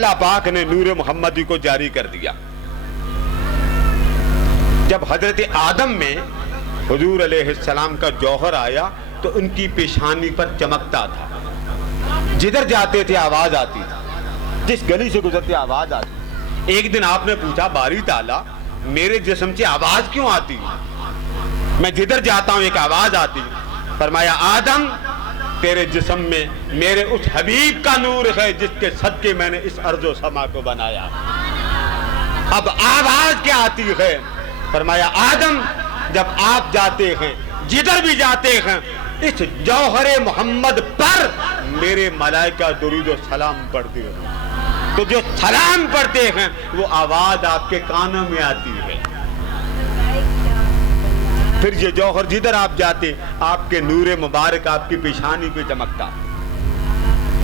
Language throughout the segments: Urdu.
اللہ پاک نے نور محمدی کو جاری کر دیا. جب حضرت آدم میں حضور علیہ السلام کا جوہر آیا تو ان کی پیشانی پر چمکتا تھا. جدھر جاتے تھے آواز آتی تھی, جس گلی سے گزرتے آواز آتی. ایک دن آپ نے پوچھا باری تعالیٰ میرے جسم سے آواز کیوں آتی, میں جدھر جاتا ہوں ایک آواز آتی. فرمایا آدم تیرے جسم میں میرے اس حبیب کا نور ہے جس کے صدقے میں نے اس ارض و سما کو بنایا. اب آواز کیا آتی ہے؟ فرمایا آدم جب آپ جاتے ہیں جدھر بھی جاتے ہیں اس جوہر محمد پر میرے ملائکہ درود و سلام پڑھتے ہیں, تو جو سلام پڑھتے ہیں وہ آواز آپ کے کانوں میں آتی ہے. پھر یہ جوہر جدھر آپ جاتے آپ کے نور مبارک آپ کی پیشانی پہ چمکتا.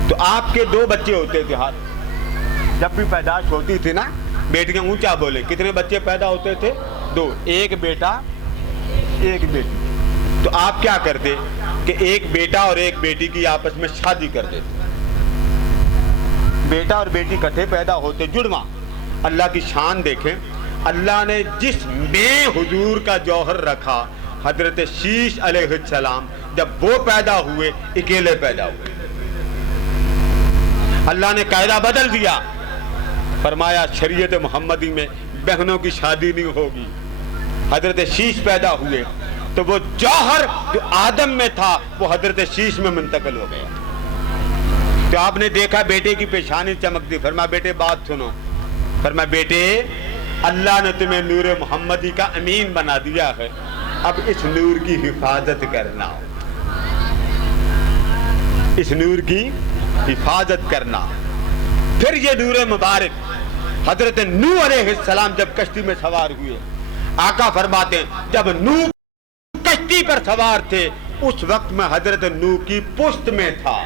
تو آپ کے 2 بچے ہوتے تھے ہاتھ, جب بھی پیدائش ہوتی تھی نا, بیٹیاں اونچا بولے, کتنے بچے پیدا ہوتے تھے؟ 2, ایک بیٹا ایک بیٹی. تو آپ کیا کرتے کہ ایک بیٹا اور ایک بیٹی کی آپس میں شادی کر دیتے, بیٹا اور بیٹی کٹھے پیدا ہوتے, جڑواں. اللہ کی شان دیکھیں, اللہ نے جس میں حضور کا جوہر رکھا, حضرت شیش علیہ السلام جب وہ پیدا ہوئے اکیلے پیدا ہوئے. اللہ نے قاعدہ بدل دیا, فرمایا شریعت محمدی میں بہنوں کی شادی نہیں ہوگی. حضرت شیش پیدا ہوئے تو وہ جوہر جو آدم میں تھا وہ حضرت شیش میں منتقل ہو گیا. تو آپ نے دیکھا بیٹے کی پیشانی چمکتی. فرمایا بیٹے بات سنو. فرمایا بیٹے اللہ نے تمہیں نور محمدی کا امین بنا دیا ہے, اب اس نور کی حفاظت کرنا, اس نور کی حفاظت کرنا. پھر یہ نور مبارک حضرت نوح علیہ السلام جب کشتی میں سوار ہوئے, آقا فرماتے ہیں جب نوح کشتی پر سوار تھے اس وقت میں حضرت نوح کی پشت میں تھا.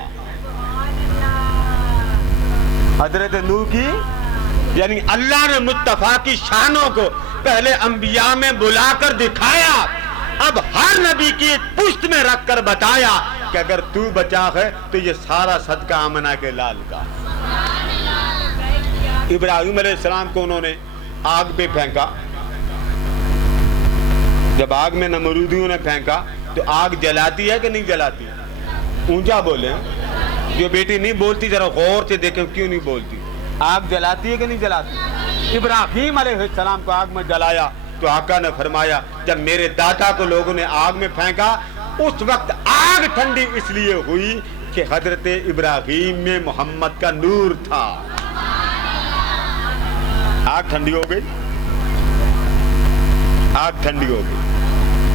حضرت نوح کی یعنی اللہ نے مصطفیٰ کی شانوں کو پہلے انبیاء میں بلا کر دکھایا, اب ہر نبی کی پشت میں رکھ کر بتایا کہ اگر تو بچا ہے تو یہ سارا صدقہ آمنہ کے لال کا. ابراہیم علیہ السلام کو انہوں نے آگ پہ پھینکا, جب آگ میں نمرودیوں نے پھینکا تو آگ جلاتی ہے کہ نہیں جلاتی؟ اونچا بولیں, جو بیٹی نہیں بولتی ذرا غور سے دیکھیں کیوں نہیں بولتی. آگ جلاتی ہے کہ نہیں جلاتی؟ ابراہیم علیہ السلام کو آگ میں جلایا تو آقا نے فرمایا جب میرے دادا کو لوگوں نے آگ میں پھینکا اس وقت آگ ٹھنڈی اس لیے ہوئی کہ حضرت ابراہیم میں محمد کا نور تھا. آگ ٹھنڈی ہو گئی, آگ ٹھنڈی ہو گئی.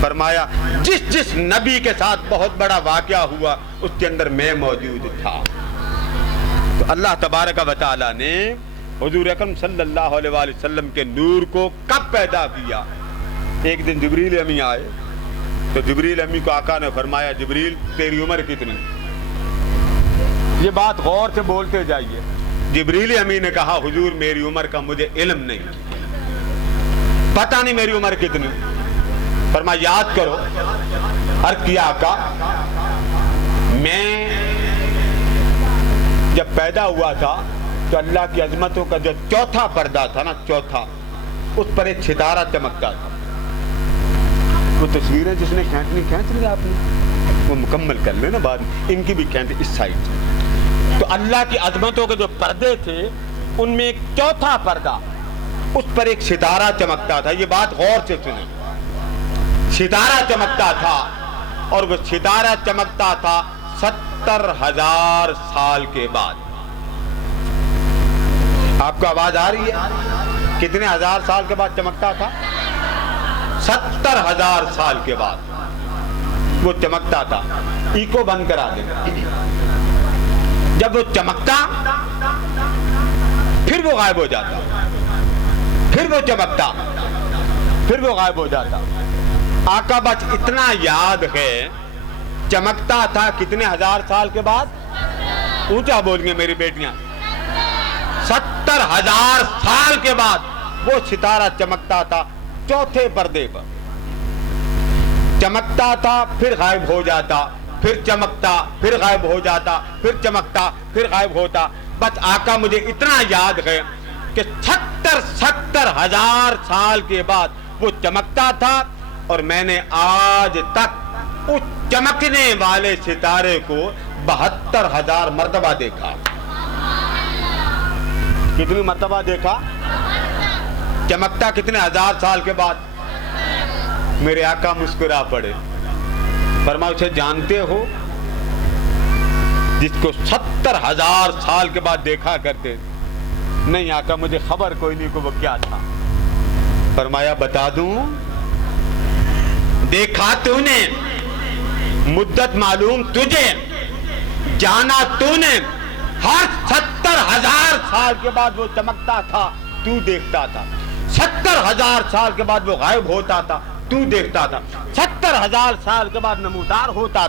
فرمایا جس جس نبی کے ساتھ بہت بڑا واقعہ ہوا اس کے اندر میں موجود تھا. تو اللہ تبارک و تعالی نے حضور اکرم صلی اللہ علیہ وآلہ وسلم کے نور کو کب پیدا کیا؟ ایک دن جبریل امی آئے تو جبریل امی کو آقا نے فرمایا جبریل تیری عمر کتنی؟ یہ بات غور سے بولتے جائیے. جبریل امی نے کہا حضور میری عمر کا مجھے علم نہیں, پتہ نہیں میری عمر کتنی. فرمایا یاد کرو. عرض کیا آقا میں جب پیدا ہوا تھا تو اللہ کی عظمتوں کا جو چوتھا پردہ تھا نا, چوتھا, اس پر ایک ستارہ چمکتا تھا. وہ تصویریں جس نے کھینچنی کھینچ لی آپ نے, وہ مکمل کر لیں نا بعد میں, ان کی بھی کھینچ اس سائڈ. تو اللہ کی عظمتوں کے جو پردے تھے ان میں ایک چوتھا پردہ, اس پر ایک ستارہ چمکتا تھا. یہ بات غور سے سنیں, ستارہ چمکتا تھا اور وہ ستارہ چمکتا تھا 70,000 سال کے بعد. آپ کو آواز آ رہی ہے؟ کتنے ہزار سال کے بعد چمکتا تھا؟ 70,000 سال کے بعد وہ چمکتا تھا. ایکو بند کرا دیں. جب وہ چمکتا پھر وہ غائب ہو جاتا, پھر وہ چمکتا پھر وہ غائب ہو جاتا. آقا بس اتنا یاد ہے چمکتا تھا کتنے ہزار سال کے بعد؟ اونچا بولیے میری بیٹیاں, 70,000 سال کے بعد وہ ستارہ چمکتا تھا چوتھے پردے پر. چمکتا تھا پھر غائب ہو جاتا, پھر چمکتا پھر غائب ہو جاتا, پھر چمکتا پھر غائب ہوتا. بس آقا مجھے اتنا یاد ہے کہ 70 ہزار سال کے بعد وہ چمکتا تھا، اور میں نے آج تک اس چمکنے والے ستارے کو 72,000 مرتبہ دیکھا۔ کتنی مرتبہ دیکھا؟ چمکتا کتنے ہزار سال کے بعد؟ میرے آقا مسکرا پڑے، فرمایا اسے جانتے ہو جس کو 70,000 سال کے بعد دیکھا کرتے؟ نہیں آقا مجھے خبر کوئی نہیں کہ وہ کیا تھا۔ فرمایا بتا دوں؟ دیکھا تو نے، مدت معلوم تجھے، جانا تو نے، ہر 70,000 سال کے بعد وہ چمکتا تھا تو دیکھتا تھا، 70,000 سال کے بعد وہ غائب ہوتا تھا تو دیکھتا تھا، 70,000 سال کے بعد نمودار ہوتا،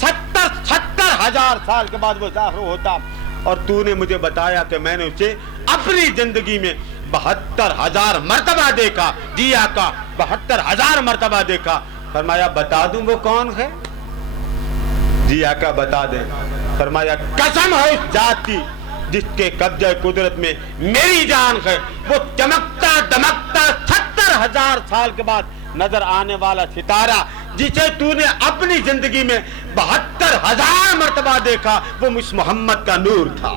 70,000 سال کے بعد وہ ظاہر ہوتا، اور تو نے مجھے بتایا کہ میں نے اسے اپنی زندگی میں 72,000 مرتبہ دیکھا۔ جی آقا 72,000 مرتبہ دیکھا۔ فرمایا بتا دوں وہ کون ہے؟ جی آقا بتا دیں۔ فرمایا قسم ہے اس ذات کی جس کے قبضہ قدرت میں میری جان ہے، وہ چمکتا دمکتا 70,000 سال کے بعد نظر آنے والا ستارہ جسے تو نے اپنی زندگی میں 72,000 مرتبہ دیکھا، وہ مجھ محمد کا نور تھا۔